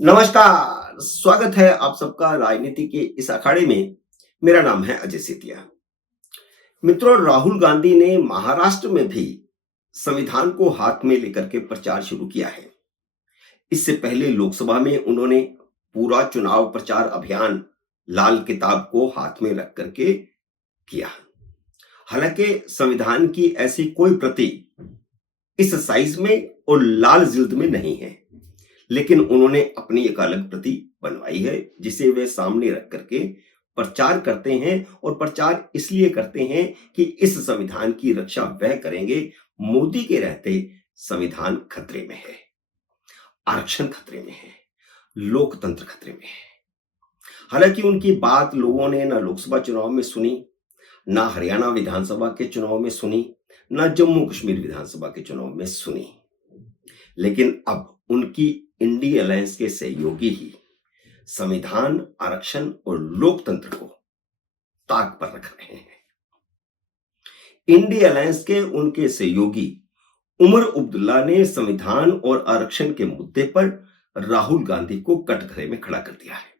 नमस्कार, स्वागत है आप सबका राजनीति के इस अखाड़े में। मेरा नाम है अजय सेतिया। मित्रों, राहुल गांधी ने महाराष्ट्र में भी संविधान को हाथ में लेकर के प्रचार शुरू किया है। इससे पहले लोकसभा में उन्होंने पूरा चुनाव प्रचार अभियान लाल किताब को हाथ में रख करके किया। हालांकि संविधान की ऐसी कोई प्रति इस साइज में और लाल जिल्द में नहीं है, लेकिन उन्होंने अपनी एक अलग प्रति बनवाई है जिसे वे सामने रख करके प्रचार करते हैं। और प्रचार इसलिए करते हैं कि इस संविधान की रक्षा वह करेंगे, मोदी के रहते संविधान खतरे में है, आरक्षण खतरे में है, लोकतंत्र खतरे में है। हालांकि उनकी बात लोगों ने ना लोकसभा चुनाव में सुनी, ना हरियाणा विधानसभा के चुनाव में सुनी, ना जम्मू कश्मीर विधानसभा के चुनाव में सुनी। लेकिन अब उनकी इंडी अलायंस के सहयोगी ही संविधान, आरक्षण और लोकतंत्र को ताक पर रख रहे हैं। इंडी अलायंस के उनके सहयोगी उमर अब्दुल्ला ने संविधान और आरक्षण के मुद्दे पर राहुल गांधी को कटघरे में खड़ा कर दिया है।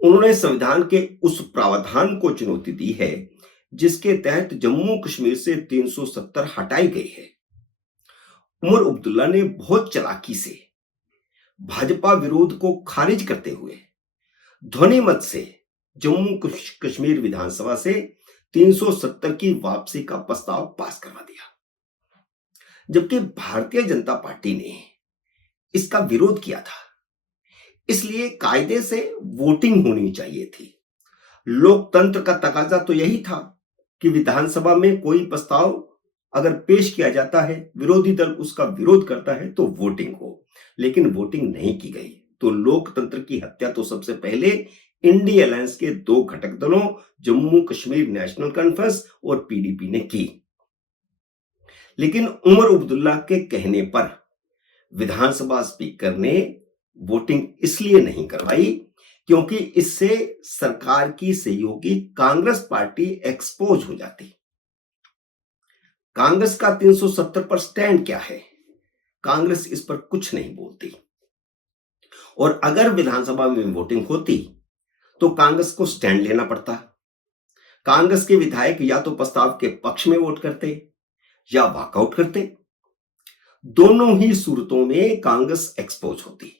उन्होंने संविधान के उस प्रावधान को चुनौती दी है जिसके तहत जम्मू कश्मीर से 370 हटाई गई है। उमर अब्दुल्ला ने बहुत चालाकी से भाजपा विरोध को खारिज करते हुए ध्वनि मत से जम्मू कश्मीर विधानसभा से 370 की वापसी का प्रस्ताव पास करवा दिया, जबकि भारतीय जनता पार्टी ने इसका विरोध किया था। इसलिए कायदे से वोटिंग होनी चाहिए थी। लोकतंत्र का तकाजा तो यही था कि विधानसभा में कोई प्रस्ताव अगर पेश किया जाता है, विरोधी दल उसका विरोध करता है तो वोटिंग हो, लेकिन वोटिंग नहीं की गई। तो लोकतंत्र की हत्या तो सबसे पहले इंडी अलायंस के दो घटक दलों जम्मू कश्मीर नेशनल कॉन्फ्रेंस और पीडीपी ने की। लेकिन उमर अब्दुल्ला के कहने पर विधानसभा स्पीकर ने वोटिंग इसलिए नहीं करवाई क्योंकि इससे सरकार की सहयोगी कांग्रेस पार्टी एक्सपोज हो जाती। कांग्रेस का 370 पर स्टैंड क्या है? कांग्रेस इस पर कुछ नहीं बोलती। और अगर विधानसभा में वोटिंग होती तो कांग्रेस को स्टैंड लेना पड़ता। कांग्रेस के विधायक या तो प्रस्ताव के पक्ष में वोट करते या वॉकआउट करते। दोनों ही सूरतों में कांग्रेस एक्सपोज होती।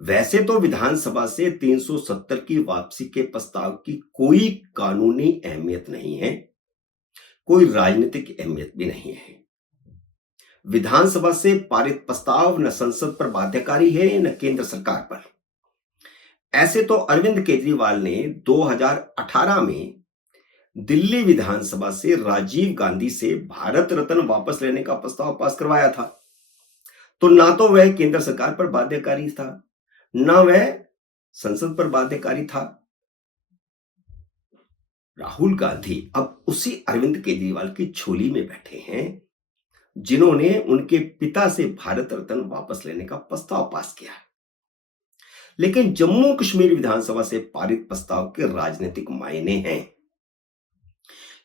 वैसे तो विधानसभा से 370 की वापसी के प्रस्ताव की कोई कानूनी अहमियत नहीं है, कोई राजनीतिक अहमियत भी नहीं है। विधानसभा से पारित प्रस्ताव न संसद पर बाध्यकारी है न केंद्र सरकार पर। ऐसे तो अरविंद केजरीवाल ने 2018 में दिल्ली विधानसभा से राजीव गांधी से भारत रत्न वापस लेने का प्रस्ताव पास करवाया था। तो ना तो वह केंद्र सरकार पर बाध्यकारी था, ना वह संसद पर बाध्यकारी था। राहुल गांधी अब उसी अरविंद केजरीवाल की झोली में बैठे हैं जिन्होंने उनके पिता से भारत रत्न वापस लेने का प्रस्ताव पास किया। लेकिन जम्मू कश्मीर विधानसभा से पारित प्रस्ताव के राजनीतिक मायने हैं,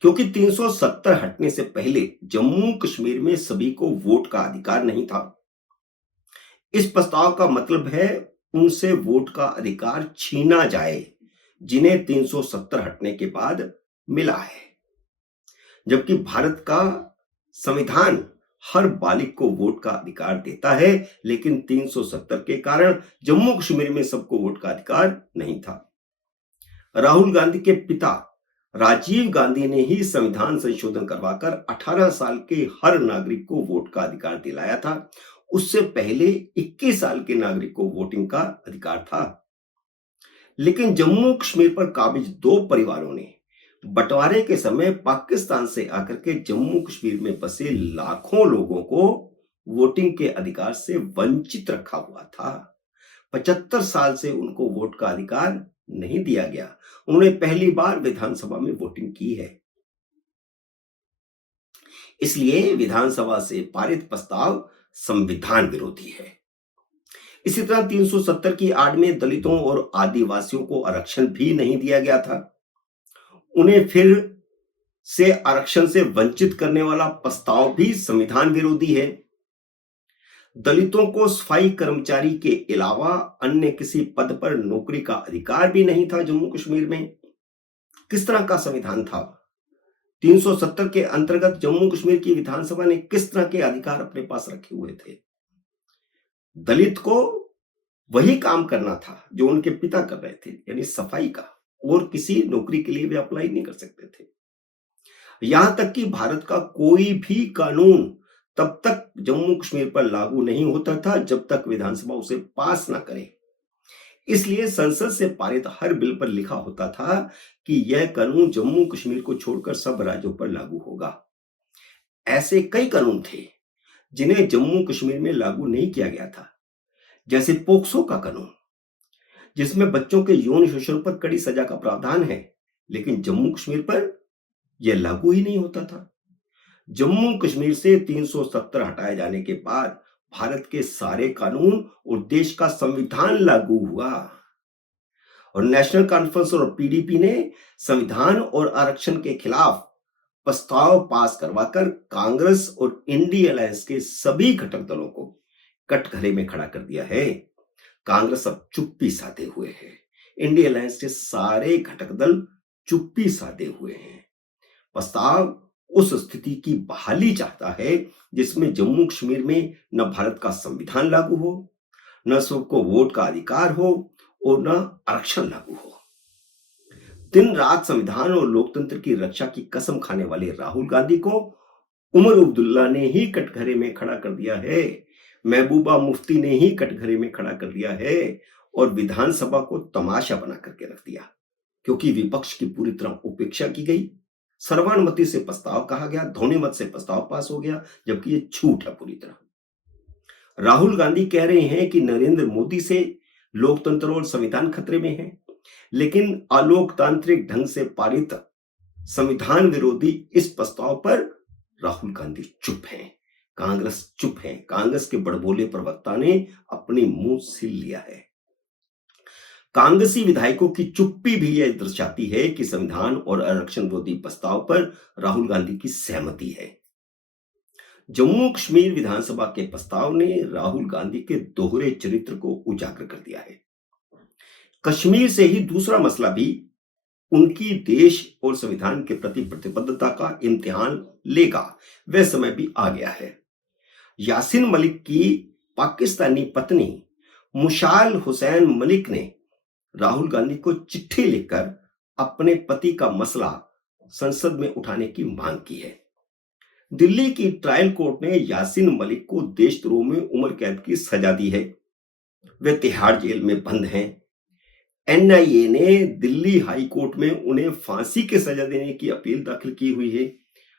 क्योंकि 370 हटने से पहले जम्मू कश्मीर में सभी को वोट का अधिकार नहीं था। इस प्रस्ताव का मतलब है उनसे वोट का अधिकार छीना जाए जिन्हें 370 हटने के बाद मिला है। जबकि भारत का संविधान हर बालिग को वोट का अधिकार देता है, लेकिन 370 के कारण जम्मू कश्मीर में सबको वोट का अधिकार नहीं था। राहुल गांधी के पिता राजीव गांधी ने ही संविधान संशोधन करवाकर 18 साल के हर नागरिक को वोट का अधिकार दिलाया था। उससे पहले 21 साल के नागरिक को वोटिंग का अधिकार था। लेकिन जम्मू कश्मीर पर काबिज दो परिवारों ने बंटवारे के समय पाकिस्तान से आकर के जम्मू कश्मीर में बसे लाखों लोगों को वोटिंग के अधिकार से वंचित रखा हुआ था। 75 साल से उनको वोट का अधिकार नहीं दिया गया। उन्होंने पहली बार विधानसभा में वोटिंग की है। इसलिए विधानसभा से पारित प्रस्ताव संविधान विरोधी है। इसी तरह 370 की आड़ में दलितों और आदिवासियों को आरक्षण भी नहीं दिया गया था। उन्हें फिर से आरक्षण से वंचित करने वाला प्रस्ताव भी संविधान विरोधी है। दलितों को सफाई कर्मचारी के अलावा अन्य किसी पद पर नौकरी का अधिकार भी नहीं था जम्मू कश्मीर में। किस तरह का संविधान था? 370 के अंतर्गत जम्मू कश्मीर की विधानसभा ने किस तरह के अधिकार अपने पास रखे हुए थे? दलित को वही काम करना था जो उनके पिता कर रहे थे, यानी सफाई का, और किसी नौकरी के लिए भी अप्लाई नहीं कर सकते थे। यहां तक कि भारत का कोई भी कानून तब तक जम्मू कश्मीर पर लागू नहीं होता था जब तक विधानसभा उसे पास ना करे। इसलिए संसद से पारित हर बिल पर लिखा होता था कि यह कानून जम्मू कश्मीर को छोड़कर सब राज्यों पर लागू होगा। ऐसे कई कानून थे जिन्हें जम्मू कश्मीर में लागू नहीं किया गया था, जैसे पोक्सो का कानून, जिसमें बच्चों के यौन शोषण पर कड़ी सजा का प्रावधान है, लेकिन जम्मू कश्मीर पर यह लागू ही नहीं होता था। जम्मू कश्मीर से 370 हटाए जाने के बाद भारत के सारे कानून और देश का संविधान लागू हुआ, और नेशनल कॉन्फ्रेंस और पीडीपी ने संविधान और आरक्षण के खिलाफ प्रस्ताव पास करवाकर कांग्रेस और इंडी अलायंस के सभी घटक दलों को कटघरे में खड़ा कर दिया है। कांग्रेस अब चुप्पी साधे हुए है, इंडी अलायंस के सारे घटक दल चुप्पी साधे हुए हैं। प्रस्ताव उस स्थिति की बहाली चाहता है जिसमें जम्मू कश्मीर में न भारत का संविधान लागू हो, न सबको वोट का अधिकार हो और न आरक्षण लागू हो। दिन रात संविधान और लोकतंत्र की रक्षा की कसम खाने वाले राहुल गांधी को उमर अब्दुल्ला ने ही कटघरे में खड़ा कर दिया है, महबूबा मुफ्ती ने ही कटघरे में खड़ा कर दिया है और विधानसभा को तमाशा बना करके रख दिया, क्योंकि विपक्ष की पूरी तरह उपेक्षा की गई। सर्वानुमति से प्रस्ताव कहा गया, ध्वनि मत से प्रस्ताव पास हो गया, जबकि ये झूठ है पूरी तरह। राहुल गांधी कह रहे हैं कि नरेंद्र मोदी से लोकतंत्र और संविधान खतरे में है, लेकिन अलोकतांत्रिक ढंग से पारित संविधान विरोधी इस प्रस्ताव पर राहुल गांधी चुप हैं, कांग्रेस चुप है। कांग्रेस के बड़बोले प्रवक्ता ने अपनी मुंह सील लिया है। कांग्रेसी विधायकों की चुप्पी भी यह दर्शाती है कि संविधान और आरक्षण विरोधी प्रस्ताव पर राहुल गांधी की सहमति है। जम्मू कश्मीर विधानसभा के प्रस्ताव ने राहुल गांधी के दोहरे चरित्र को उजागर कर दिया है। कश्मीर से ही दूसरा मसला भी उनकी देश और संविधान के प्रति प्रतिबद्धता का इम्तिहान लेगा, वह समय भी आ गया है। यासीन मलिक की पाकिस्तानी पत्नी मुशाल हुसैन मलिक ने राहुल गांधी को चिट्ठी लिखकर अपने पति का मसला संसद में उठाने की मांग की है। दिल्ली की ट्रायल कोर्ट ने यासीन मलिक को देशद्रोह में उम्र कैद की सजा दी है। वे तिहाड़ जेल में बंद हैं। एनआईए ने दिल्ली हाई कोर्ट में उन्हें फांसी की सजा देने की अपील दाखिल की हुई है,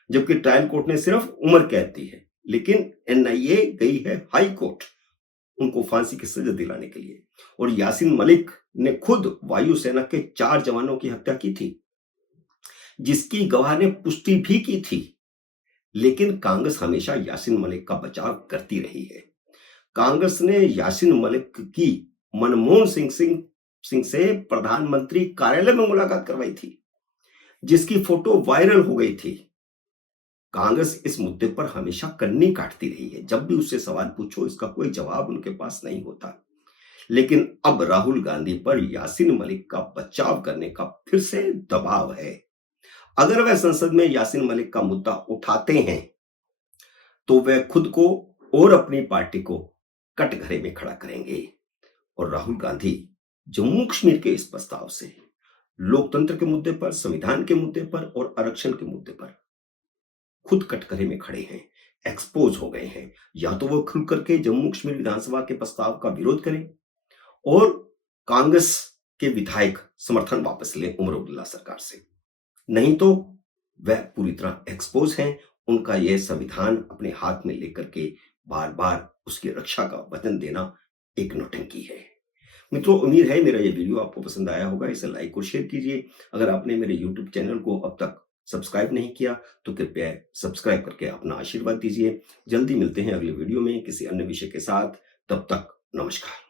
जबकि ट्रायल कोर्ट ने सिर्फ उम्र कैद दी है, लेकिन एनआईए गई है हाई कोर्ट उनको फांसी की सजा दिलाने के लिए। और यासीन मलिक ने खुद वायुसेना के 4 जवानों की हत्या की थी, जिसकी गवाह ने पुष्टि भी की थी, लेकिन कांग्रेस हमेशा यासीन मलिक का बचाव करती रही है। कांग्रेस ने यासीन मलिक की मनमोहन सिंह से प्रधानमंत्री कार्यालय में मुलाकात करवाई थी, जिसकी फोटो वायरल हो गई थी। कांग्रेस इस मुद्दे पर हमेशा कन्नी काटती रही है। जब भी उससे सवाल पूछो, इसका कोई जवाब उनके पास नहीं होता। लेकिन अब राहुल गांधी पर यासीन मलिक का बचाव करने का फिर से दबाव है। अगर वह संसद में यासीन मलिक का मुद्दा उठाते हैं तो वह खुद को और अपनी पार्टी को कटघरे में खड़ा करेंगे, और राहुल गांधी जम्मू कश्मीर के इस प्रस्ताव से लोकतंत्र के मुद्दे पर, संविधान के मुद्दे पर और आरक्षण के मुद्दे पर खुद कटघरे में खड़े हैं, एक्सपोज हो गए हैं। या तो वो खुल करके जम्मू कश्मीर विधानसभा के प्रस्ताव का विरोध करें और कांग्रेस के विधायक समर्थन वापस लें उमर अब्दुल्ला सरकार से, नहीं तो वह पूरी तरह एक्सपोज हैं। उनका यह संविधान अपने हाथ में लेकर के बार बार उसकी रक्षा का वचन देना एक नौटंकी है। मित्रों, उम्मीद है मेरा यह वीडियो आपको पसंद आया होगा। इसे लाइक और शेयर कीजिए। अगर आपने मेरे यूट्यूब चैनल को अब तक सब्सक्राइब नहीं किया तो कृपया सब्सक्राइब करके अपना आशीर्वाद दीजिए। जल्दी मिलते हैं अगले वीडियो में किसी अन्य विषय के साथ। तब तक नमस्कार।